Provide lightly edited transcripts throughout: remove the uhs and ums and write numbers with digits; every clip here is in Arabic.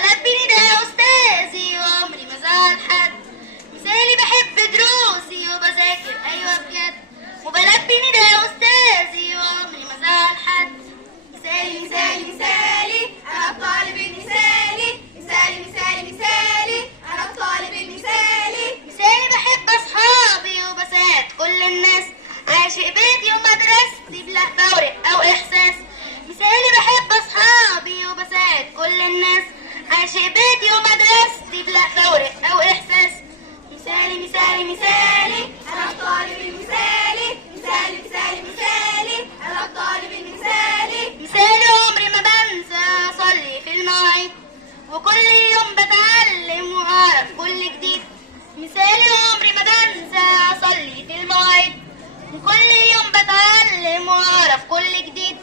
وبلبي نداء أستاذي وعمري ما زعل حد. مثالي بحب دروسي وبذاكر أيوة بجد، وبلبي نداء أستاذي وعمري ما زعل حد. مثالي مثالي مثالي أنا الطالب المثالي، مثالي مثالي مثالي أنا الطالب المثالي. مثالي بحب أصحابي وبساعد كل الناس، عاشق بيتي ومدرستي بلا فورق أو إحساس. مثالي بحب أصحابي وبساعد كل الناس، عاشق بيتي ومدرستي بلا فورق أو إحساس. مثالي مثالي مثالي أنا الطالب المثالي، مثالي مثالي مثالي أنا الطالب المثالي. مثالي عمري ما بنسى أصلي في المواعيد، وكل يوم بتعلم وأعرف كل جديد. مثالي عمري ما بنسى أصلي في المواعيد، وكل يوم بتعلم وأعرف كل جديد.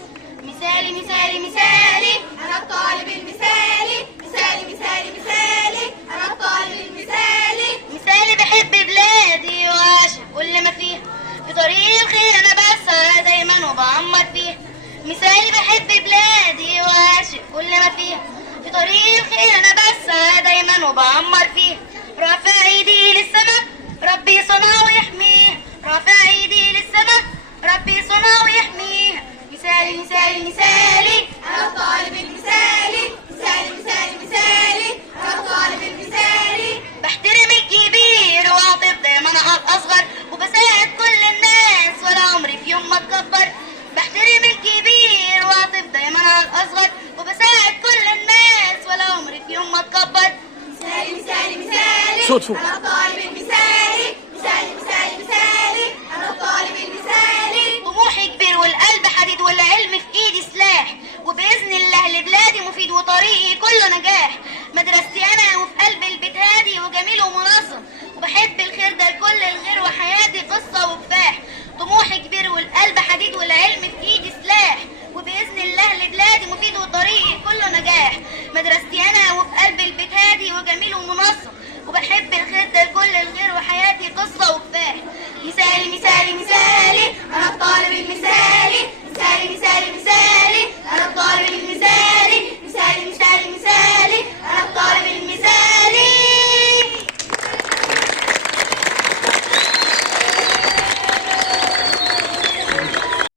مثالي مثالي مثالي أنا الطالب المثالي، مثالي مثالي مثالي أنا الطالب المثالي. مثالي بحب بلادي وأعشق كل ما فيها، في طريق الخير أنا بسعى دايما وبعمر فيها. مثالي بحب بلادي وأعشق كل ما فيها، في طريق الخير أنا بسعى دايما وبعمر فيها. رافع إيدي للسما ربي صنع ويحميه، رافع إيدي للسما ربي صنع ويحميه. مثالي مثالي مثالي أنا الطالب المثالي، مثالي مثالي مثالي أنا الطالب المثالي. بحترم الكبير وأعطف دايما على الأصغر، وبساعد كل الناس ولا عمري في يوم ما اتكبر. بحترم الكبير وأعطف دايما على الأصغر، وبساعد كل الناس ولا عمري في يوم ما اتكبر. مثالي مثالي مثالي صوت فوق. أنا الطالب المثالي، مثالي مثالي مثالي أنا الطالب المثالي. طموحي كبير والقلب حديد والعلم في إيدي سلاح، وبإذن الله لبلادي مفيد وطريقي كله نجاح. مدرستي أنا وفي قلب البيت هادي وجميل ومنظم، وبحب الخير ده لكل الغير وحياتي قصة وكفاح. طموحي كبير والقلب حديد والعلم في إيدي سلاح، وبإذن الله لبلادي مفيد وطريقي كله نجاح.